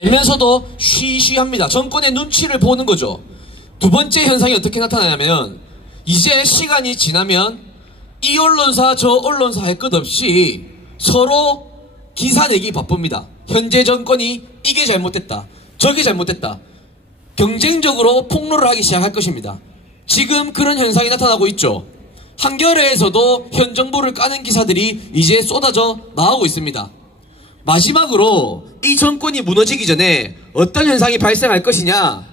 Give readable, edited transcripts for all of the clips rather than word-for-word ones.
알면서도 쉬쉬합니다. 정권의 눈치를 보는 거죠. 두 번째 현상이 어떻게 나타나냐면 이제 시간이 지나면 이 언론사 저 언론사 할 것 없이 서로 기사 내기 바쁩니다. 현재 정권이 이게 잘못됐다, 저게 잘못됐다, 경쟁적으로 폭로를 하기 시작할 것입니다. 지금 그런 현상이 나타나고 있죠. 한겨레에서도 현 정부를 까는 기사들이 이제 쏟아져 나오고 있습니다. 마지막으로 이 정권이 무너지기 전에 어떤 현상이 발생할 것이냐,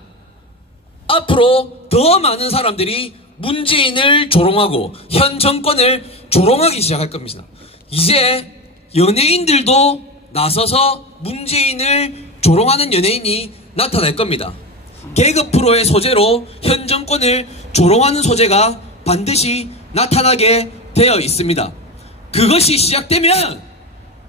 앞으로 더 많은 사람들이 문재인을 조롱하고 현 정권을 조롱하기 시작할 겁니다. 이제 연예인들도 나서서 문재인을 조롱하는 연예인이 나타날 겁니다. 개그 프로의 소재로 현 정권을 조롱하는 소재가 반드시 나타나게 되어 있습니다. 그것이 시작되면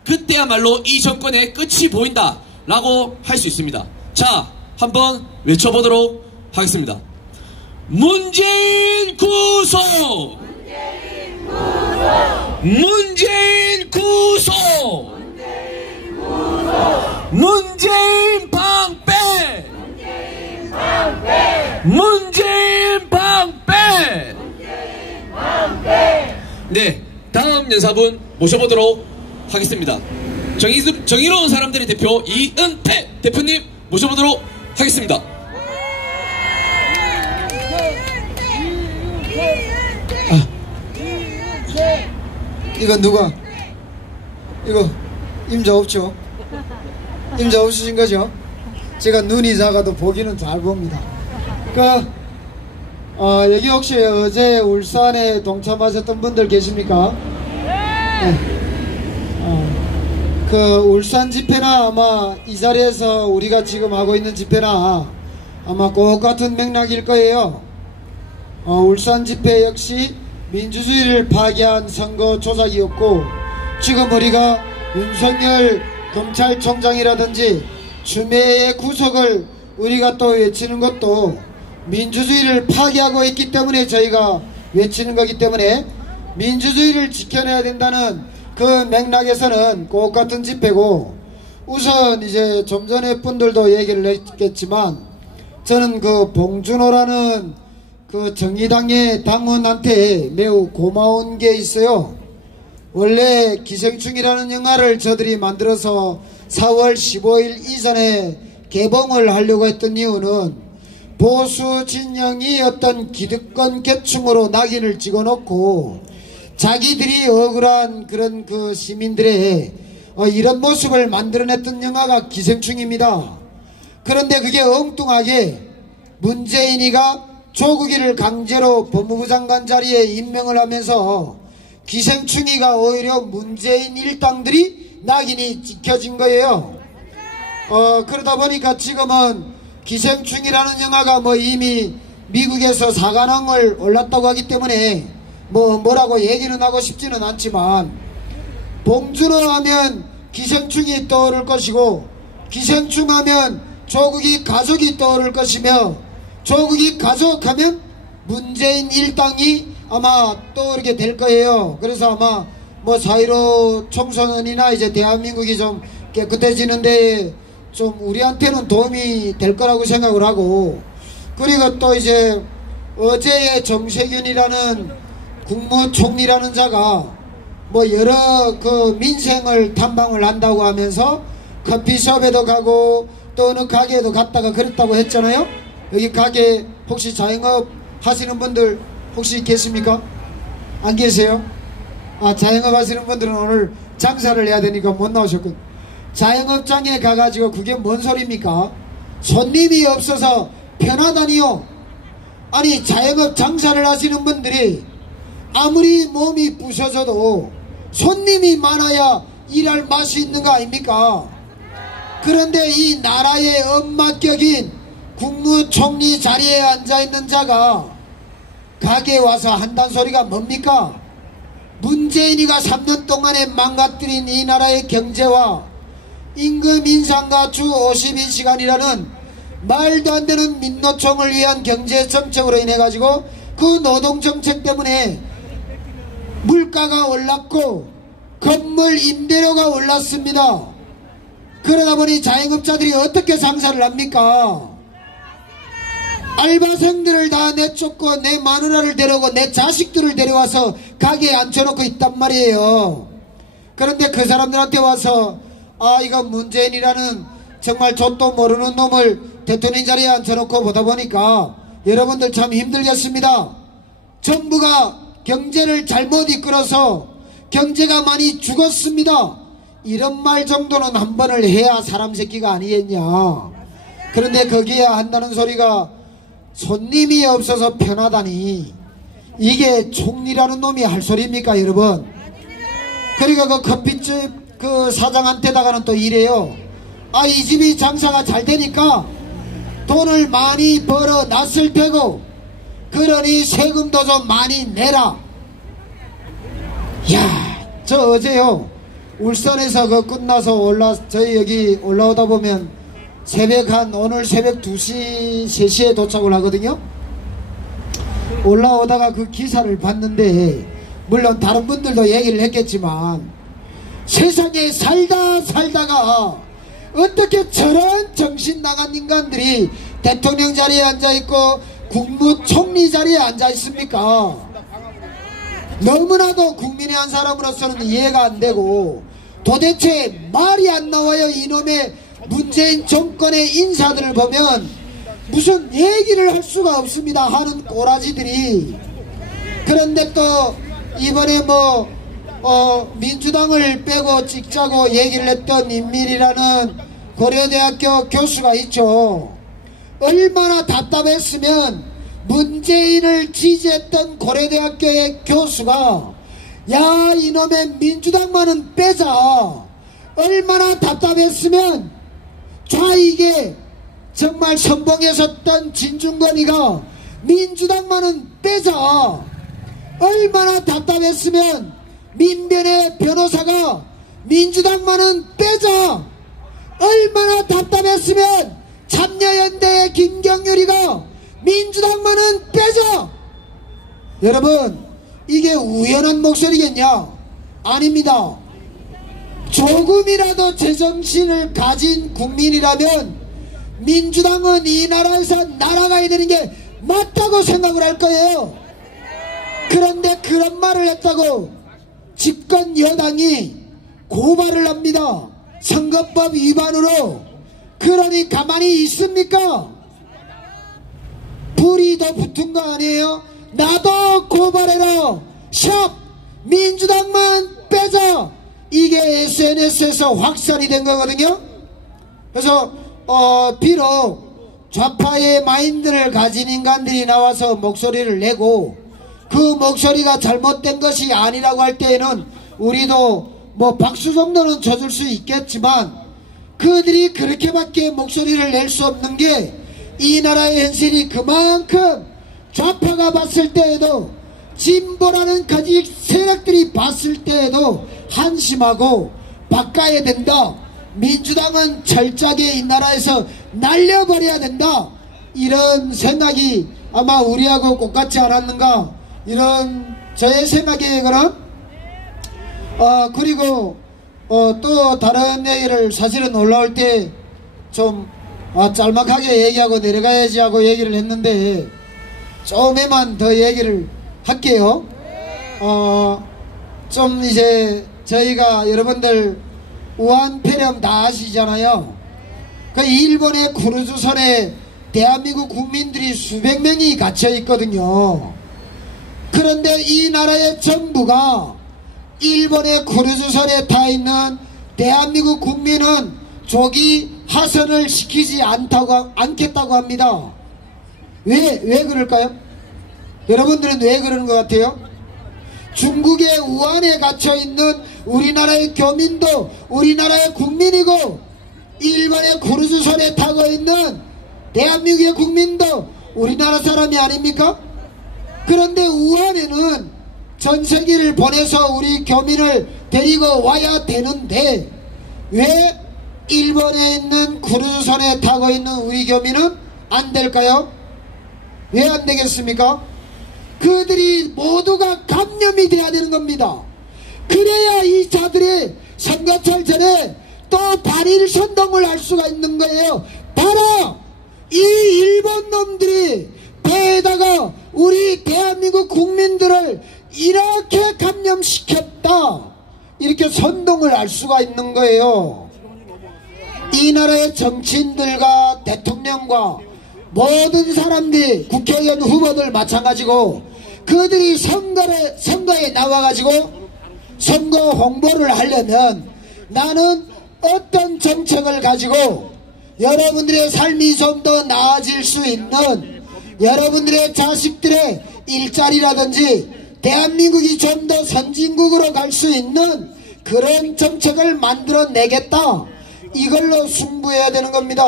그때야말로 이 정권의 끝이 보인다 라고 할 수 있습니다. 자, 한번 외쳐보도록 하겠습니다. 문재인 구속! 문재인 구속! 문재인 방패! 문재인 방패! 네, 다음 연사분 모셔보도록 하겠습니다. 정의로운 사람들의 대표 이은태 대표님 모셔보도록 하겠습니다. 이거 누가? 이거 임자 없죠? 임자 없으신 거죠? 제가 눈이 작아도 보기는 잘 봅니다. 여기 혹시 어제 울산에 동참하셨던 분들 계십니까? 네. 울산 집회나 아마 이 자리에서 우리가 지금 하고 있는 집회나 아마 똑같은 맥락일 거예요. 울산 집회 역시 민주주의를 파괴한 선거 조작이었고, 지금 우리가 윤석열 검찰총장이라든지 추미애의 구속을 우리가 또 외치는 것도 민주주의를 파괴하고 있기 때문에 저희가 외치는 거기 때문에 민주주의를 지켜내야 된다는 그 맥락에서는 똑같은 집회고, 우선 이제 좀 전에 분들도 얘기를 했겠지만 저는 그 봉준호라는 그 정의당의 당원한테 매우 고마운 게 있어요. 원래 기생충이라는 영화를 저들이 만들어서 4월 15일 이전에 개봉을 하려고 했던 이유는 보수 진영이 어떤 기득권 계층으로 낙인을 찍어놓고 자기들이 억울한 그런 그 시민들의 이런 모습을 만들어냈던 영화가 기생충입니다. 그런데 그게 엉뚱하게 문재인이가 조국이를 강제로 법무부 장관 자리에 임명을 하면서 기생충이가 오히려 문재인 일당들이 낙인이 찍혀진 거예요. 그러다 보니까 지금은 기생충이라는 영화가 이미 미국에서 4관왕을 올랐다고 하기 때문에 뭐라고 얘기는 하고 싶지는 않지만, 봉준호 하면 기생충이 떠오를 것이고, 기생충 하면 조국이 가족이 떠오를 것이며, 조국이 가족하면 문재인 일당이 아마 떠오르게 될 거예요. 그래서 아마 4.15 총선이나 이제 대한민국이 좀 깨끗해지는데 좀 우리한테는 도움이 될 거라고 생각을 하고, 그리고 또 이제 어제의 정세균이라는 국무총리라는 자가 여러 그 민생을 탐방을 한다고 하면서 커피숍에도 가고 또 어느 가게에도 갔다가 그랬다고 했잖아요. 여기 가게 혹시 자영업 하시는 분들 혹시 계십니까? 안 계세요? 자영업 하시는 분들은 오늘 장사를 해야 되니까 못 나오셨군. 자영업장에 가가지고 그게 뭔 소리입니까? 손님이 없어서 편하다니요. 아니, 자영업 장사를 하시는 분들이 아무리 몸이 부셔져도 손님이 많아야 일할 맛이 있는 거 아닙니까? 그런데 이 나라의 엄마격인 국무총리 자리에 앉아있는 자가 가게에 와서 한단 소리가 뭡니까? 문재인이가 3년 동안에 망가뜨린 이 나라의 경제와 임금 인상과 주 52시간이라는 말도 안 되는 민노총을 위한 경제 정책으로 인해 가지고 그 노동 정책 때문에 물가가 올랐고 건물 임대료가 올랐습니다. 그러다 보니 자영업자들이 어떻게 장사를 합니까? 알바생들을 다 내쫓고 내 마누라를 데려오고 내 자식들을 데려와서 가게에 앉혀놓고 있단 말이에요. 그런데 그 사람들한테 와서 이거 문재인이라는 정말 좆도 모르는 놈을 대통령 자리에 앉혀놓고 보다 보니까 여러분들 참 힘들겠습니다. 정부가 경제를 잘못 이끌어서 경제가 많이 죽었습니다. 이런 말 정도는 한 번을 해야 사람 새끼가 아니겠냐. 그런데 거기에 한다는 소리가 손님이 없어서 편하다니, 이게 총리라는 놈이 할 소리입니까 여러분? 그리고 그 커피집 그 사장한테다가는 또 이래요. 이 집이 장사가 잘 되니까 돈을 많이 벌어 놨을 테고 그러니 세금도 좀 많이 내라. 야, 저 어제요 울산에서 그 끝나서 저희 여기 올라오다 보면 오늘 새벽 2시 3시에 도착을 하거든요. 올라오다가 그 기사를 봤는데 물론 다른 분들도 얘기를 했겠지만 세상에 살다가 어떻게 저런 정신 나간 인간들이 대통령 자리에 앉아있고 국무총리 자리에 앉아있습니까? 너무나도 국민의 한 사람으로서는 이해가 안되고 도대체 말이 안 나와요. 이놈의 문재인 정권의 인사들을 보면 무슨 얘기를 할 수가 없습니다 하는 꼬라지들이. 그런데 또 이번에 민주당을 빼고 찍자고 얘기를 했던 임밀이라는 고려대학교 교수가 있죠. 얼마나 답답했으면 문재인을 지지했던 고려대학교의 교수가 야 이놈의 민주당만은 빼자, 얼마나 답답했으면 좌익에 정말 선봉에 섰던 진중권이가 민주당만은 빼자, 얼마나 답답했으면 민변의 변호사가 민주당만은 빼자, 얼마나 답답했으면 참여연대의 김경률이가 민주당만은 빼자. 여러분 이게 우연한 목소리겠냐? 아닙니다. 조금이라도 제정신을 가진 국민이라면 민주당은 이 나라에서 날아가야 되는 게 맞다고 생각을 할 거예요. 그런데 그런 말을 했다고 집권 여당이 고발을 합니다. 선거법 위반으로. 그러니 가만히 있습니까? 불이 더 붙은 거 아니에요? 나도 고발해라. 샵 민주당만 빼자. 이게 SNS에서 확산이 된 거거든요. 그래서 비록 좌파의 마인드를 가진 인간들이 나와서 목소리를 내고 그 목소리가 잘못된 것이 아니라고 할 때에는 우리도 박수 정도는 쳐줄 수 있겠지만 그들이 그렇게밖에 목소리를 낼 수 없는 게 이 나라의 현실이 그만큼 좌파가 봤을 때에도 진보라는 거짓 세력들이 봤을 때에도 한심하고 바꿔야 된다. 민주당은 철저하게 이 나라에서 날려버려야 된다. 이런 생각이 아마 우리하고 똑같지 않았는가, 이런 저의 생각이거나 그리고 또 다른 얘기를 사실은 올라올 때 좀 짤막하게 얘기하고 내려가야지 하고 얘기를 했는데 조금만 더 얘기를 할게요. 좀 이제 저희가 여러분들 우한폐렴 다 아시잖아요. 그 일본의 크루즈선에 대한민국 국민들이 수백 명이 갇혀 있거든요. 그런데 이 나라의 정부가 일본의 크루즈선에 타 있는 대한민국 국민은 조기 하선을 시키지 않겠다고 합니다. 왜 그럴까요? 여러분들은 왜 그러는 것 같아요? 중국의 우한에 갇혀있는 우리나라의 교민도 우리나라의 국민이고 일본의 크루즈선에 타고 있는 대한민국의 국민도 우리나라 사람이 아닙니까? 그런데 우한에는 전세기를 보내서 우리 교민을 데리고 와야 되는데 왜 일본에 있는 크루즈선에 타고 있는 우리 교민은 안 될까요? 왜 안 되겠습니까? 그들이 모두가 감염이 돼야 되는 겁니다. 그래야 이 자들이 선거철 전에 또 반일 선동을 할 수가 있는 거예요. 바로 이 일본 놈들이 배에다가 우리 대한민국 국민들을 이렇게 감염시켰다, 이렇게 선동을 할 수가 있는 거예요. 이 나라의 정치인들과 대통령과 모든 사람들이, 국회의원 후보들 마찬가지고, 그들이 선거에 나와가지고 선거 홍보를 하려면 나는 어떤 정책을 가지고 여러분들의 삶이 좀 더 나아질 수 있는, 여러분들의 자식들의 일자리라든지 대한민국이 좀 더 선진국으로 갈 수 있는 그런 정책을 만들어내겠다, 이걸로 승부해야 되는 겁니다.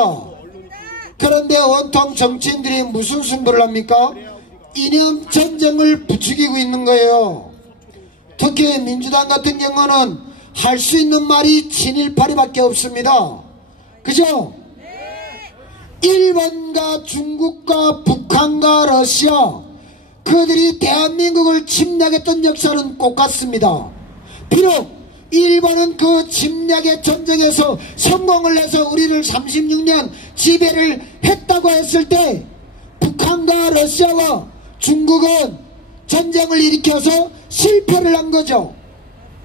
그런데 온통 정치인들이 무슨 승부를 합니까? 이념 전쟁을 부추기고 있는 거예요. 특히 민주당 같은 경우는 할 수 있는 말이 친일파리밖에 없습니다. 그죠? 일본과 중국과 북한과 러시아, 그들이 대한민국을 침략했던 역사는 똑같습니다. 비록 일본은 그 침략의 전쟁에서 성공을 해서 우리를 36년 지배를 했다고 했을 때, 북한과 러시아와 중국은 전쟁을 일으켜서 실패를 한 거죠.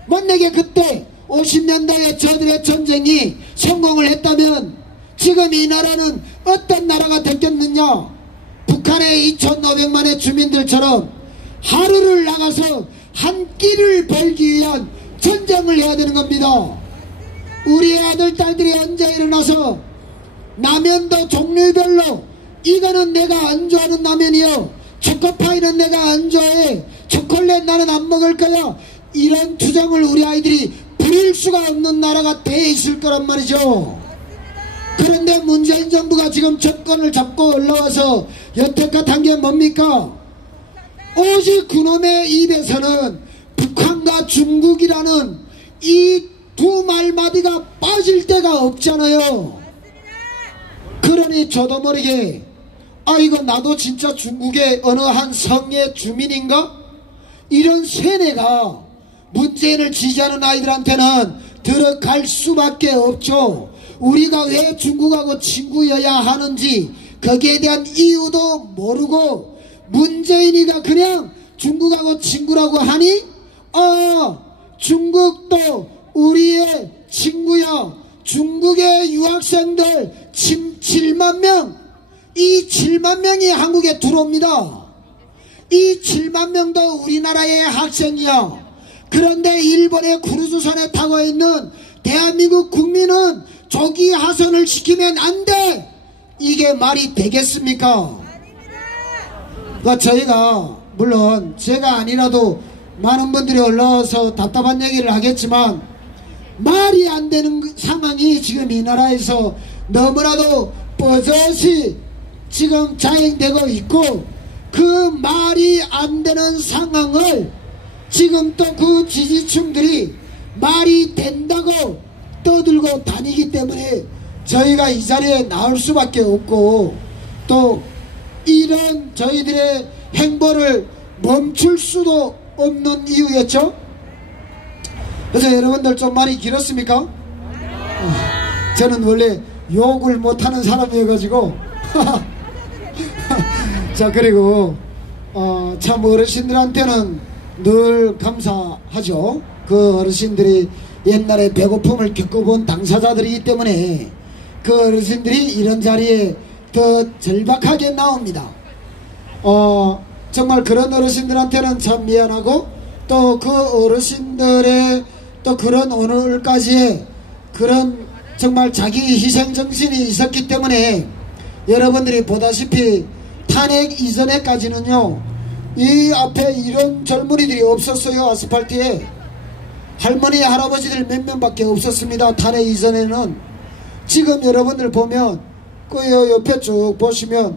만약에 그때 50년대에 저들의 전쟁이 성공을 했다면 지금 이 나라는 어떤 나라가 됐겠느냐? 북한의 2,500만의 주민들처럼 하루를 나가서 한 끼를 벌기 위한 전쟁을 해야 되는 겁니다. 우리의 아들 딸들이 언제 일어나서 라면도 종류별로, 이거는 내가 안 좋아하는 라면이요, 초코파이는 내가 안 좋아해, 초콜릿 나는 안 먹을 거야, 이런 주장을 우리 아이들이 부릴 수가 없는 나라가 돼 있을 거란 말이죠. 그런데 문재인 정부가 지금 정권을 잡고 올라와서 여태껏 한 게 뭡니까? 오직 그놈의 입에서는 북한과 중국이라는 이 두 말마디가 빠질 데가 없잖아요. 그러니 저도 모르게, 아, 이거 나도 진짜 중국의 어느 한 성의 주민인가? 이런 세뇌가 문재인을 지지하는 아이들한테는 들어갈 수밖에 없죠. 우리가 왜 중국하고 친구여야 하는지 거기에 대한 이유도 모르고, 문재인이가 그냥 중국하고 친구라고 하니, 중국도 우리의 친구야, 중국의 유학생들 7만 명, 이 7만 명이 한국에 들어옵니다. 이 7만 명도 우리나라의 학생이야. 그런데 일본의 크루즈선에 타고 있는 대한민국 국민은 조기 하선을 시키면 안 돼. 이게 말이 되겠습니까? 저희가, 물론 제가 아니라도 많은 분들이 올라와서 답답한 얘기를 하겠지만, 말이 안 되는 상황이 지금 이 나라에서 너무나도 버젓이 지금 자행되고 있고, 그 말이 안 되는 상황을 지금 또 그 지지층들이 말이 된다고 떠들고 다니기 때문에 저희가 이 자리에 나올 수밖에 없고, 또 이런 저희들의 행보를 멈출 수도 없는 이유였죠. 그래서 여러분들 좀 말이 길었습니까? 저는 원래 욕을 못하는 사람이어가지고 자, 그리고 참 어르신들한테는 늘 감사하죠. 그 어르신들이 옛날에 배고픔을 겪어본 당사자들이기 때문에 그 어르신들이 이런 자리에 더 절박하게 나옵니다. 정말 그런 어르신들한테는 참 미안하고, 또 그 어르신들의 또 그런 오늘까지의 그런 정말 자기 희생정신이 있었기 때문에 여러분들이 보다시피 탄핵 이전에까지는요, 이 앞에 이런 젊은이들이 없었어요. 아스팔트에 할머니 할아버지들 몇 명밖에 없었습니다. 탄핵 이전에는. 지금 여러분들 보면 그 옆에 쭉 보시면